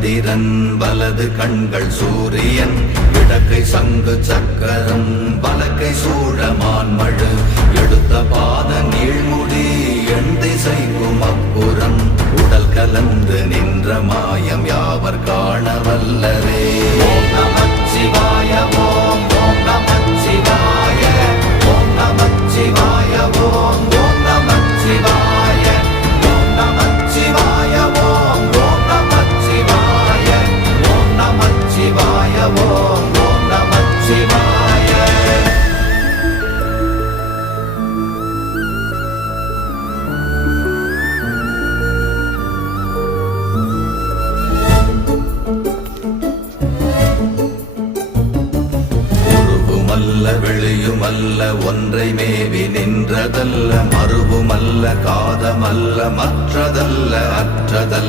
சந்திரன் வலது கண்கள் சூரியன் இடக்கை சங்கு சக்கரம் வலக்கை சூழமான்மழு எடுத்த பாத நீழ்முடி எண் திசைக்கும் அப்புறம் உடல் கலந்து நின்ற மாயம் யாவர் காண வல்லரே. ஓம் நமச்சிவாய ஓம் ஓம் நமச்சிவாய ஓம் நமச்சிவாய ஓம் ஓம் நமச்சிவாய ஓம் நமச்சிவாய ஓம் ஓம் நமச்சிவாய ஓம் நமச்சிவாய ஓம் ஓம் நமச்சிவாய. வெளியுமல்ல ஒன்றை மேவி நின்றதல்ல மறுவுமல்ல காதமல்ல மற்றதல்ல அற்றதல்ல